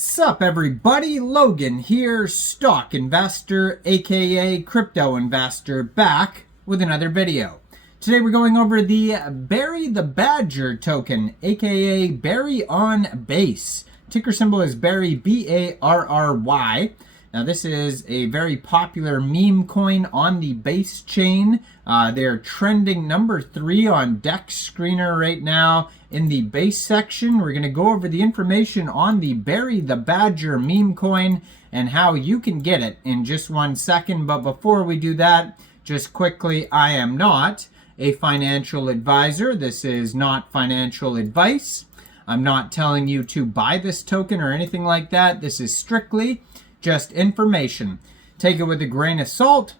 Sup everybody, Logan here, stock investor aka crypto investor, back with another video. Today we're going over the Bury the Badger token, aka Bury on Base. Ticker symbol is Bury, B-A-R-R-Y. Now this is a very popular meme coin on the Base chain. They're trending number 3 on DEX Screener right now. In the Base section, we're going to go over the information on the Bury the Badger meme coin and how you can get it in just 1 second. But before we do that, just quickly, I am not a financial advisor. This is not financial advice. I'm not telling you to buy this token or anything like that. This is strictly just information. Take it with a grain of salt.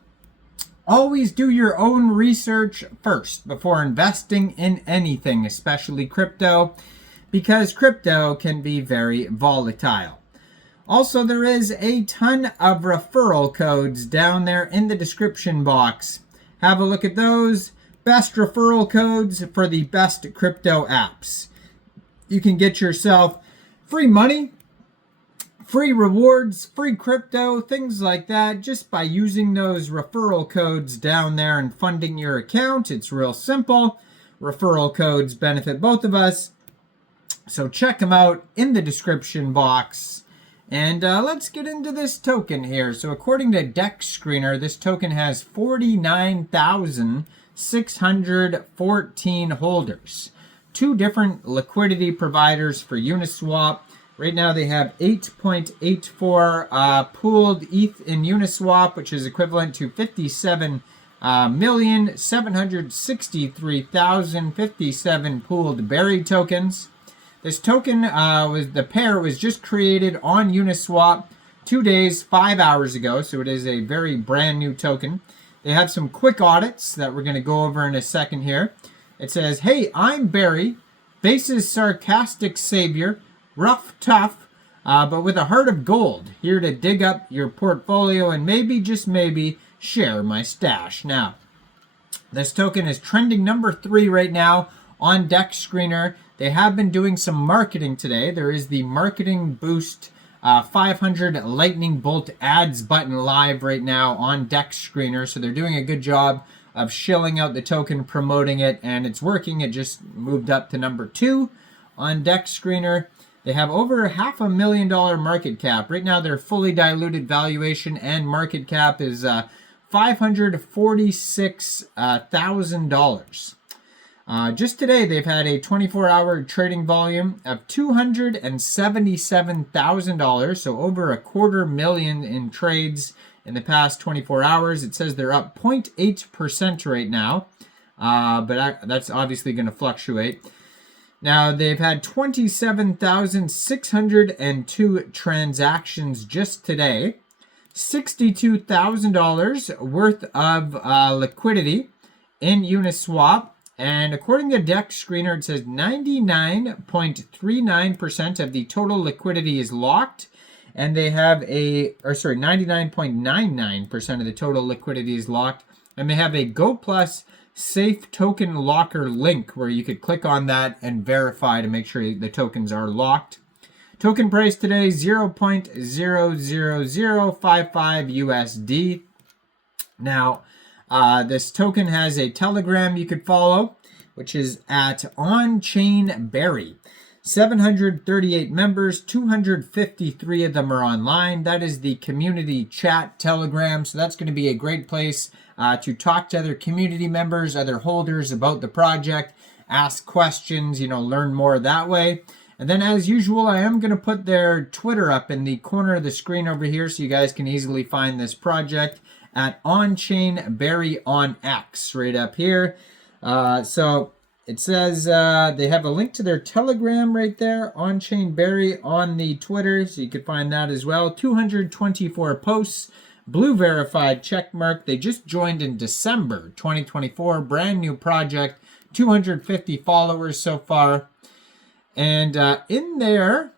Always do your own research first before investing in anything, especially crypto, because crypto can be very volatile. Also, there is a ton of referral codes down there in the description box. Have a look at those. Best referral codes for the best crypto apps. You can get yourself free money, free rewards, free crypto, things like that, just by using those referral codes down there and funding your account. It's real simple. Referral codes benefit both of us. So check them out in the description box. And let's get into this token here. So according to DEX Screener, this token has 49,614 holders. 2 different liquidity providers for UNISWAP. Right now they have 8.84 pooled ETH in UNISWAP, which is equivalent to 57,763,057 pooled Bury tokens. This token the pair was just created on UNISWAP 2 days, 5 hours ago, so it is a very brand new token. They have some quick audits that we're going to go over in a second here. It says, "Hey, I'm Bury, Base's sarcastic savior. Rough, tough, but with a heart of gold. Here to dig up your portfolio and maybe, just maybe, share my stash." Now, this token is trending number 3 right now on DEX Screener. They have been doing some marketing today. There is the Marketing Boost 500 Lightning Bolt ads button live right now on DEX Screener. So they're doing a good job of shilling out the token, promoting it, and it's working. It just moved up to number 2 on DEX Screener. They have over $500,000 market cap. Right now, their fully diluted valuation and market cap is $546,000. Just today, they've had a 24-hour trading volume of $277,000, so over $250,000 in trades in the past 24 hours. It says they're up 0.8% right now, but that's obviously going to fluctuate. Now, they've had 27,602 transactions just today, $62,000 worth of liquidity in Uniswap, and according to DEX Screener, it says 99.39% of the total liquidity is locked, and they have 99.99% of the total liquidity is locked, and they have a Go Plus Safe Token Locker link where you could click on that and verify to make sure the tokens are locked. Token price today, 0.00055 USD. Now, this token has a Telegram you could follow, which is at On-Chain Bury. 738 members, 253 of them are online. That is the community chat Telegram, so that's going to be a great place to talk to other community members, other holders about the project, ask questions, learn more that way. And then as usual, I am going to put their Twitter up in the corner of the screen over here so you guys can easily find this project at On-Chain Bury on X right up here. So it says they have a link to their Telegram right there, On-Chain Bury on the Twitter, so you can find that as well. 224 posts. Blue verified check mark. They just joined in December 2024. Brand new project. 250 followers so far. And in their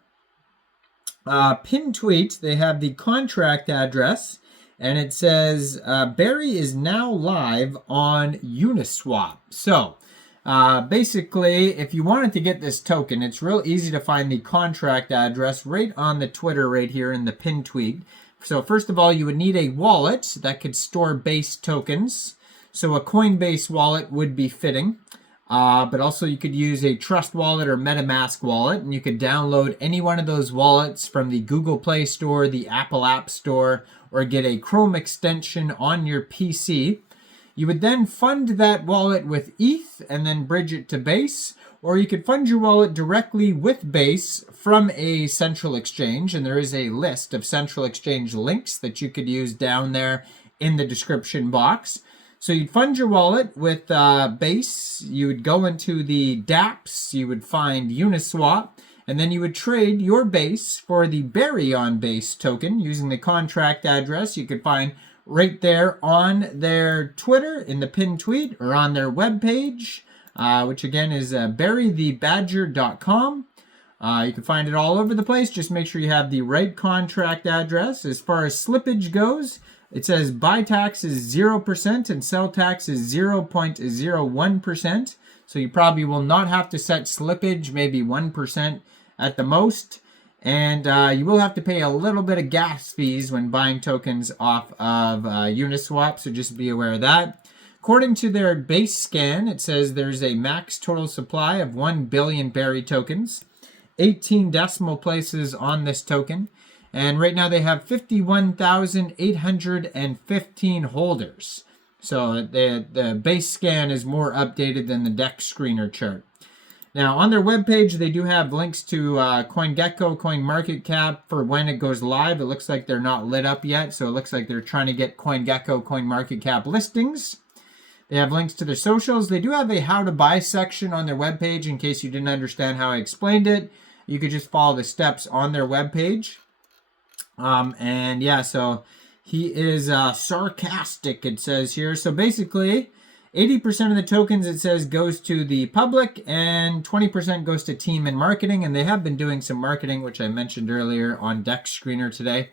pinned tweet, they have the contract address. And it says, Bury is now live on Uniswap. So Basically, if you wanted to get this token, it's real easy to find the contract address right on the Twitter right here in the pinned tweet. So first of all, you would need a wallet that could store base tokens. So a Coinbase wallet would be fitting. But also you could use a Trust wallet or MetaMask wallet, and you could download any one of those wallets from the Google Play Store, the Apple App Store, or get a Chrome extension on your PC. You would then fund that wallet with ETH and then bridge it to Base, or you could fund your wallet directly with Base from a central exchange, and there is a list of central exchange links that you could use down there in the description box. So you'd fund your wallet with Base, you would go into the dApps, you would find UNISWAP, and then you would trade your Base for the Berry on Base token using the contract address you could find right there on their Twitter in the pinned tweet or on their webpage, which again is burythebadger.com. You can find it all over the place. Just make sure you have the right contract address. As far as slippage goes, it says buy tax is 0% and sell tax is 0.01%. So you probably will not have to set slippage, maybe 1% at the most. And you will have to pay a little bit of gas fees when buying tokens off of Uniswap, so just be aware of that. According to their base scan, it says there's a max total supply of 1 billion Berry tokens, 18 decimal places on this token, and right now they have 51,815 holders. So the base scan is more updated than the DEX screener chart. Now, on their webpage, they do have links to CoinGecko, CoinMarketCap for when it goes live. It looks like they're not lit up yet, so it looks like they're trying to get CoinGecko, CoinMarketCap listings. They have links to their socials. They do have a how to buy section on their webpage in case you didn't understand how I explained it. You could just follow the steps on their webpage. And yeah, so he is sarcastic, it says here. So basically, 80% of the tokens, it says, goes to the public and 20% goes to team and marketing. And they have been doing some marketing, which I mentioned earlier on DEX Screener today.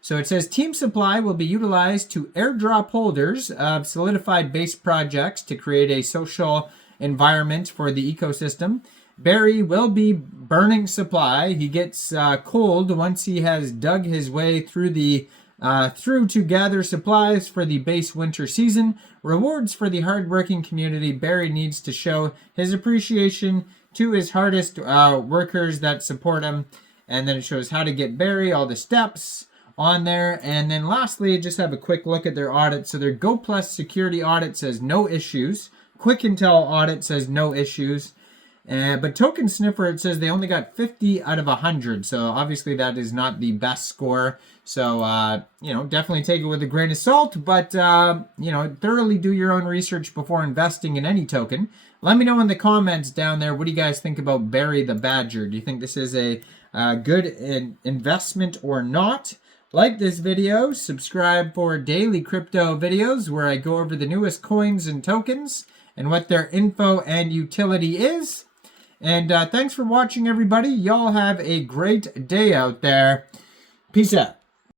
So it says team supply will be utilized to airdrop holders of solidified base projects to create a social environment for the ecosystem. Berry will be burning supply. He gets cold once he has dug his way through to gather supplies for the base winter season. Rewards for the hardworking community. Berry needs to show his appreciation to his hardest workers that support him. And then it shows how to get Berry, all the steps on there. And then lastly, just have a quick look at their audit. So their Go Plus security audit says no issues. Quick Intel audit says no issues. But Token Sniffer, it says they only got 50 out of 100. So obviously that is not the best score. So, definitely take it with a grain of salt. But, thoroughly do your own research before investing in any token. Let me know in the comments down there, what do you guys think about Berry the Badger? Do you think this is a good investment or not? Like this video, subscribe for daily crypto videos where I go over the newest coins and tokens and what their info and utility is. And thanks for watching, everybody. Y'all have a great day out there. Peace out.